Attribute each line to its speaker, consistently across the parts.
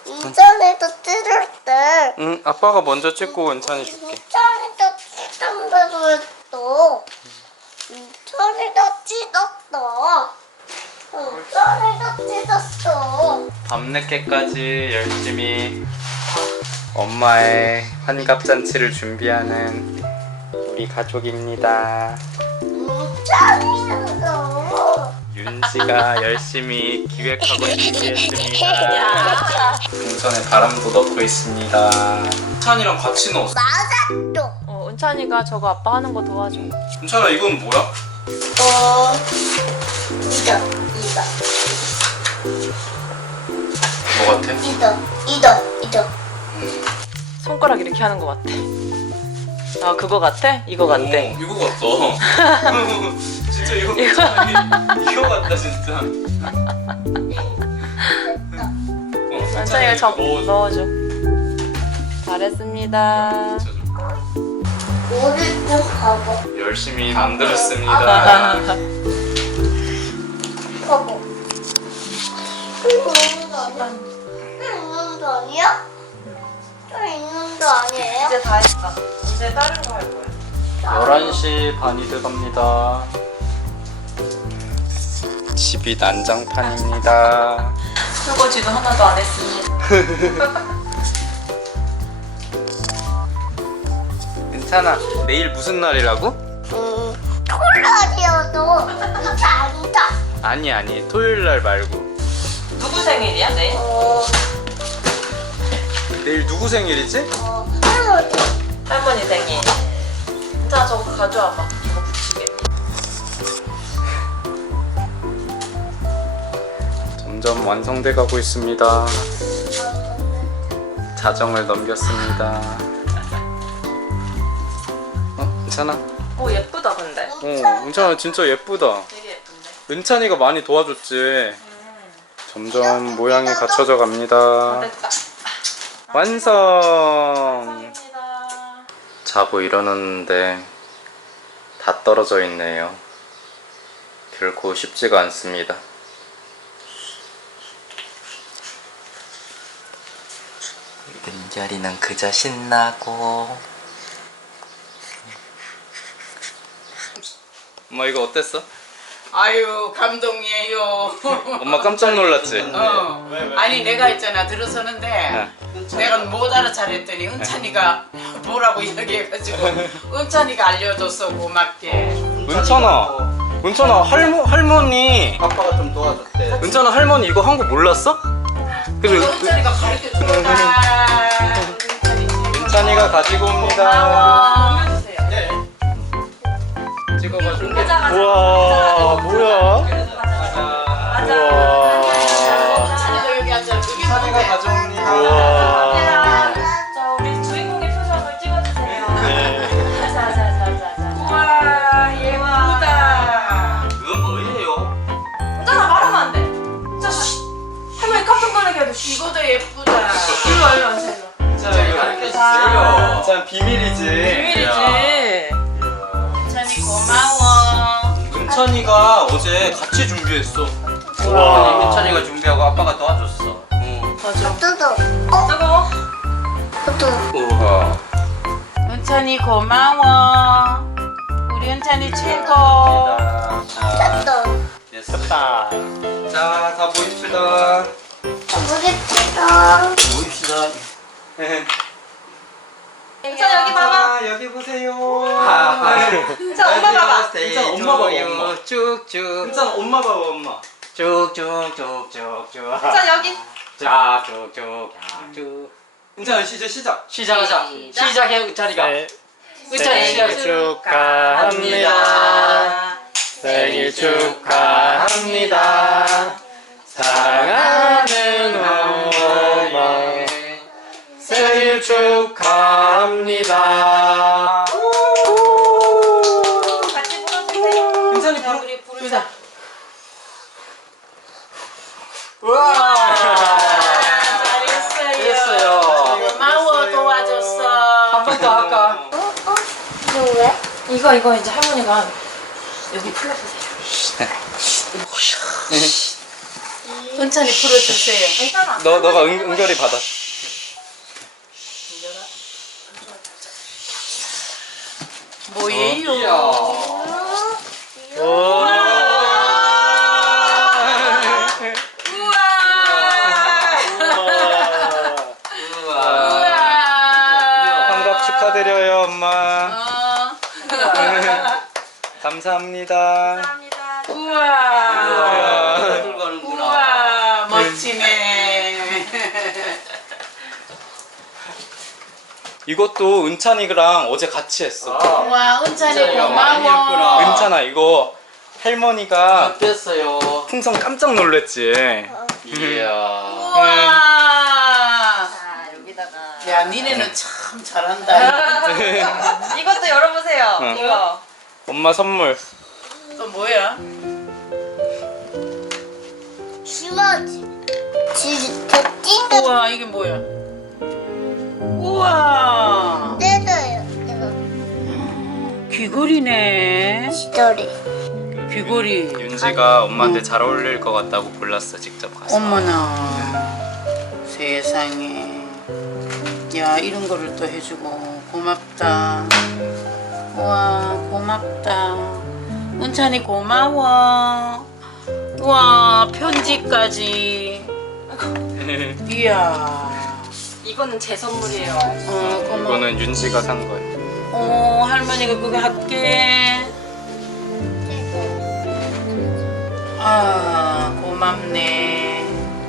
Speaker 1: 인천에도 찌를 때.
Speaker 2: 응, 아빠가 먼저 찍고 은찬이 줄게.
Speaker 1: 인천에도 찌던데도 했어. 인천에도 찌었어. 인천에도 찌었어.
Speaker 2: 밤늦게까지 열심히 엄마의 환갑잔치를 준비하는 우리 가족입니다.
Speaker 1: 인천에도.
Speaker 2: 윤지가 열심히 기획하고 준비했습니다. 풍선에 바람도 넣고 있습니다. 은찬이랑 같이 넣었어.
Speaker 1: 맞았어.
Speaker 3: 은찬이가 저거 아빠 하는 거 도와줘.
Speaker 2: 은찬아, 이건 뭐야?
Speaker 1: 이거.
Speaker 2: 뭐 같아?
Speaker 1: 이거.
Speaker 3: 손가락 이렇게 하는 거 같아. 아, 그거 같아? 이거 같대.
Speaker 2: 이거 같다. 진짜 이거 이거 같다 진짜.
Speaker 3: 은찬이가 저 넣어줘. 잘했습니다.
Speaker 1: 우리 좀 가봐.
Speaker 2: 열심히 만들었습니다.
Speaker 1: 가봐. 있는 거 아니야? 또 있는 거 아니에요?
Speaker 3: 이제 다 했어. 이제 다른 거 할 거야.
Speaker 2: 11시 반이 돼갑니다. 집이 난장판입니다.
Speaker 3: 설거지도 하나도 안 했습니다.
Speaker 2: 괜찮아. 내일 무슨 날이라고?
Speaker 1: 토요일이어도 이게 아니다.
Speaker 2: 아니 토요일 날 말고.
Speaker 3: 누구 생일이야, 내일?
Speaker 2: 내일 누구 생일이지?
Speaker 1: 할머니.
Speaker 3: 할머니 생일. 자, 저거 가져와봐. 이거 붙이게.
Speaker 2: 점점 완성돼 가고 있습니다. 자정을 넘겼습니다. 괜찮아?
Speaker 3: 오, 예쁘다, 근데.
Speaker 2: 은찬아 진짜 예쁘다.
Speaker 3: 되게 예쁜데.
Speaker 2: 은찬이가 많이 도와줬지. 점점 모양이 갖춰져 갑니다.
Speaker 3: 됐다.
Speaker 2: 완성.
Speaker 3: 감사합니다.
Speaker 2: 자고 일어났는데 다 떨어져 있네요. 결코 쉽지가 않습니다. 은결이는 그저 신나고. 엄마 이거 어땠어?
Speaker 4: 아유 감동이에요.
Speaker 2: 엄마 깜짝 놀랐지?
Speaker 4: 아니 내가 있잖아 들어서는데 내가 못 알아차렸더니 은찬이가 뭐라고 이야기해가지고 은찬이가 알려줬어 고맙게.
Speaker 2: 은찬아 할머니
Speaker 5: 아빠가 좀 도와줬대.
Speaker 2: 은찬아 할머니 이거 한 거 몰랐어? 그래서
Speaker 4: 은찬이가 가르쳐줬다.
Speaker 2: 은찬이가 가지고 옵니다.
Speaker 4: 옮겨주세요.
Speaker 2: 찍어가지고.
Speaker 3: 가자.
Speaker 2: 우와 뭐야?
Speaker 3: 맞아.
Speaker 2: 우와.
Speaker 4: 은찬이도 여기 앉아.
Speaker 2: 은찬이가 가져옵니다.
Speaker 3: 우와. 자, 우리 주인공의 표정을 찍어주세요.
Speaker 2: 네.
Speaker 3: 자자자자자.
Speaker 4: 우와 예쁘다.
Speaker 2: 이건 뭐예요?
Speaker 3: 은찬아, 말하면 안 돼. 자, 할머니 깜짝 놀라게 해도
Speaker 4: 이거도 예쁘다.
Speaker 3: 일로 와, 일로 와, 일로 와.
Speaker 2: 자 이거 가르쳐주세요. 자 비밀이지.
Speaker 3: 비밀이지.
Speaker 4: 은찬이 고마워.
Speaker 2: 은찬이가 어제 같이 준비했어.
Speaker 5: 와. 은찬이가 준비하고 아빠가 도와줬어.
Speaker 3: 맞아.
Speaker 1: 뜯어.
Speaker 3: 뜨거워?
Speaker 1: 뜯어.
Speaker 2: 우와.
Speaker 4: 은찬이 고마워. 우리 은찬이 최고.
Speaker 2: 자,
Speaker 1: 뜯어.
Speaker 2: 됐다. 자, 다 모입시다.
Speaker 1: 모르겠다.
Speaker 5: 모입시다.
Speaker 3: 은찬 여기 봐봐.
Speaker 2: 아, 여기 보세요.
Speaker 3: 은찬 엄마 봐봐.
Speaker 2: 은찬 엄마 봐봐, 엄마.
Speaker 5: 쭉쭉.
Speaker 2: 은찬 엄마 봐봐, 엄마.
Speaker 5: 쭉쭉쭉쭉쭉.
Speaker 3: 은찬 여기.
Speaker 5: 자, 쭉쭉쭉.
Speaker 2: 은찬 이제 시작.
Speaker 5: 시작하자. 시작해 은찬이가. 은찬이 시작해.
Speaker 2: 축하합니다. 생일 축하합니다. 사랑하는 엄마. 생일 축하합니다.
Speaker 3: 같이 불어주세요.
Speaker 2: 은찬이
Speaker 3: 자, 우리 부르자.
Speaker 4: 잘했어요. 고마워 도와줬어.
Speaker 5: 한 번 더 할까?
Speaker 1: 이거 왜?
Speaker 3: 이거 이제 할머니가 여기 풀러보세요.
Speaker 4: 은찬이 풀어주세요.
Speaker 2: 너가 은결이 받아.
Speaker 4: 뭐예요?
Speaker 2: 환갑 축하드려요, 엄마. 감사합니다.
Speaker 4: 우와, 멋지네.
Speaker 2: 이것도 은찬이랑 어제 같이 했어.
Speaker 4: 우와, 은찬이
Speaker 5: 은찬이가 많이
Speaker 4: 고마워.
Speaker 5: 했구나.
Speaker 2: 은찬아, 이거 할머니가
Speaker 5: 어땠어요?
Speaker 2: 풍선 깜짝 놀랬지.
Speaker 5: 이야.
Speaker 4: 우와.
Speaker 1: 자, 여기다가.
Speaker 4: 야, 니네는 참 잘한다.
Speaker 3: 이것도 열어보세요.
Speaker 2: 응.
Speaker 3: 이거.
Speaker 2: 엄마 선물.
Speaker 4: 또 뭐야?
Speaker 1: 심하지. 진짜 찐
Speaker 4: 우와, 이게 뭐야? 우와,
Speaker 1: 뜯어요. 이거
Speaker 4: 귀걸이네.
Speaker 1: 지돌이.
Speaker 4: 귀걸이.
Speaker 2: 윤지가 엄마한테 잘 어울릴 것 같다고 골랐어, 직접 가서.
Speaker 4: 어머나, 세상에. 야, 이런 거를 또 해주고 고맙다. 우와, 고맙다. 은찬이 고마워. 우와, 편지까지. 이야.
Speaker 3: 이거는 제 선물이에요.
Speaker 4: 고마워.
Speaker 2: 이거는 윤지가 산 거예요.
Speaker 4: 할머니가 그거 할게. 아, 고맙네.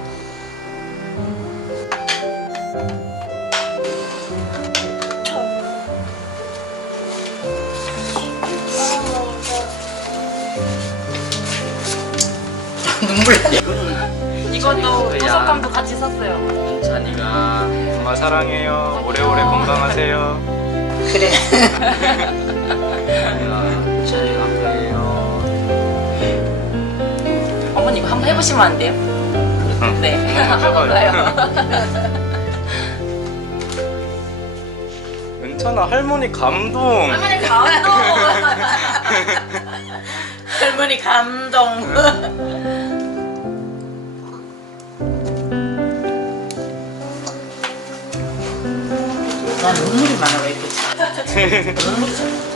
Speaker 4: 눈물 나.
Speaker 3: 이것도
Speaker 2: 야.
Speaker 3: 보석감도 같이 샀어요.
Speaker 2: 은찬이가 엄마 사랑해요. 오래오래 건강하세요.
Speaker 4: 그래.
Speaker 2: 은찬이가 그래요.
Speaker 3: 어머니 이거 한번 해보시면 안 돼요? 네. 한번 더요.
Speaker 2: 은찬아, 할머니 감동.
Speaker 3: 할머니 감동.
Speaker 4: 할머니 감동. 나 눈물이 많아 왜 이렇게 눈물이 잘 나.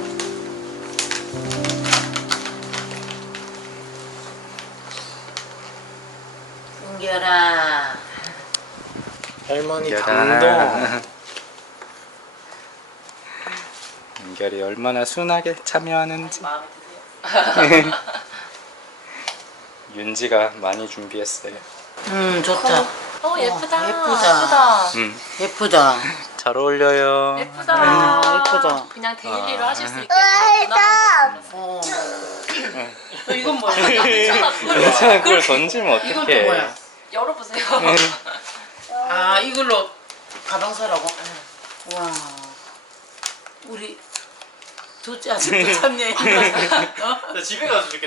Speaker 4: 은결아,
Speaker 5: 할머니
Speaker 2: 감동. 은결이 얼마나 순하게 참여하는지.
Speaker 3: 마음에 드세요?
Speaker 2: 윤지가 많이 준비했어요.
Speaker 4: 좋다.
Speaker 3: 예쁘다.
Speaker 4: 예쁘다. 예쁘다.
Speaker 2: 잘 어울려요.
Speaker 3: 예쁘다.
Speaker 4: 예쁘다.
Speaker 3: 그냥 데일리로 하실 수 있게.
Speaker 1: 으이다.
Speaker 4: 이건 뭐야?
Speaker 2: 은찬아, 그걸 던지면
Speaker 4: 이건 또
Speaker 2: 어떡해.
Speaker 4: 뭐야?
Speaker 3: 열어보세요.
Speaker 4: 아, 이걸로 가방 사라고? 와, 우리 둘째 아직도 참네.
Speaker 5: 나 집에 가서 줄게.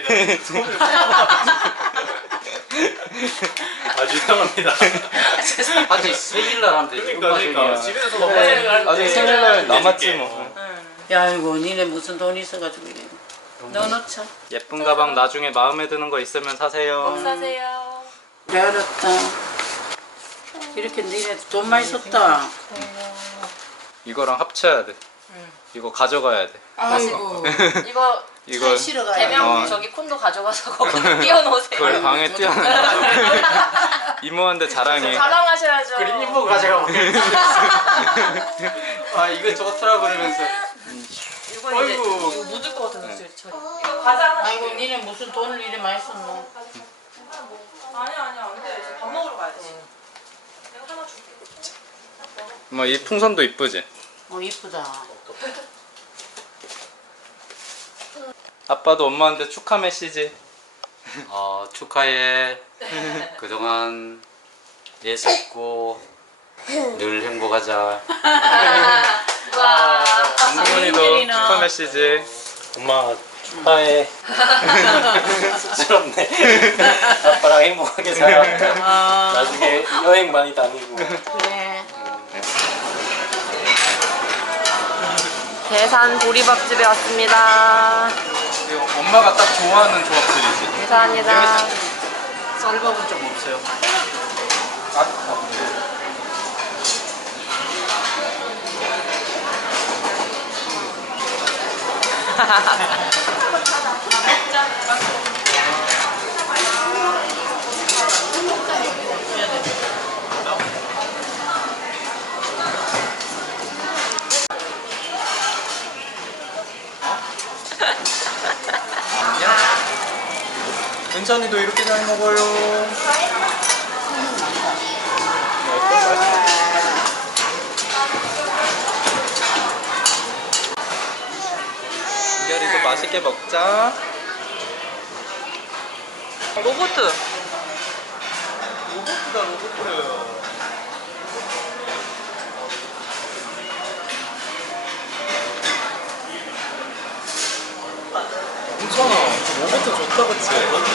Speaker 5: 아, 죄송합니다. 아직 생일날 하면 되지.
Speaker 2: 그러니까.
Speaker 5: 집에서 먹어야
Speaker 2: 아직 생일날 남았지 뭐.
Speaker 4: 야, 이거 니네 무슨 돈 있어가지고 이래. 넣어놓자.
Speaker 2: 예쁜 가방 나중에 마음에 드는 거 있으면 사세요.
Speaker 3: 사세요.
Speaker 4: 그래, 알았다. 이렇게 니네 돈 많이 썼다.
Speaker 2: 이거랑 합쳐야 돼. 이거 가져가야 돼.
Speaker 4: 아이고.
Speaker 3: 이거
Speaker 2: 이거
Speaker 4: 차 실어가야
Speaker 3: 대명
Speaker 2: 어.
Speaker 3: 저기 콘도 가져가서 거기 띄워놓으세요.
Speaker 2: 그걸 방에 띄워놔. 이모한테 자랑해.
Speaker 3: 자랑하셔야죠.
Speaker 5: 그린님보 가져가. 아, 이거 좋더라 그러면서.
Speaker 3: 이거 이제
Speaker 5: 아이고.
Speaker 3: 이거 묻을 것 같아서 이거 과자 하나.
Speaker 4: 아이고, 니네 무슨 돈을 이래 많이 썼노?
Speaker 3: 아니야 안 돼. 이제 밥 먹으러 가야지. 내가 하나 줄게.
Speaker 2: 뭐 이 풍선도 이쁘지?
Speaker 4: 이쁘다.
Speaker 2: 아빠도 엄마한테 축하 메시지.
Speaker 5: 축하해. 그동안 애썼고 늘 행복하자.
Speaker 3: 와.
Speaker 2: 승훈이도
Speaker 4: 승훈이는.
Speaker 2: 축하 메시지.
Speaker 5: 엄마 축하해. 쑥스럽네. 아빠랑 행복하게 살아. 나중에 여행 많이 다니고.
Speaker 4: 그래.
Speaker 3: 계산 보리밥집에 왔습니다.
Speaker 2: 이거 엄마가 딱 좋아하는 조합들이지.
Speaker 3: 감사합니다.
Speaker 5: 쌀밥은 좀 없어요.
Speaker 2: 은찬이도 이렇게 잘 먹어요. 은결이도 맛있게 먹자.
Speaker 3: 로보트.
Speaker 2: 로봇이다 로봇. 괜찮아. 로봇 좋다 그치?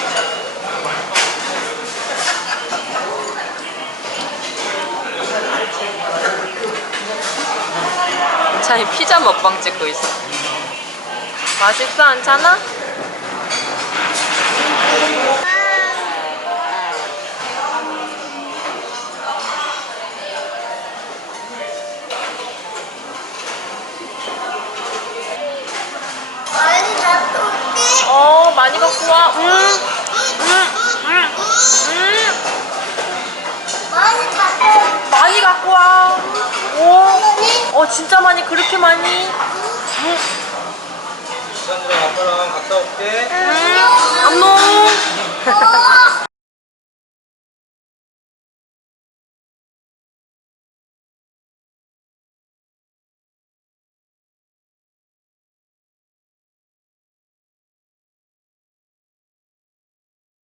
Speaker 3: 찬이 피자 먹방 찍고 있어. 맛있어, 않잖아?
Speaker 1: 많이 잡혔지?
Speaker 3: 많이 갖고 와.
Speaker 1: 많이 잡혔지?
Speaker 3: 많이 갖고 와. 진짜 많이, 그렇게 많이.
Speaker 2: 은찬이랑 아빠랑 갔다 올게.
Speaker 3: 안녕.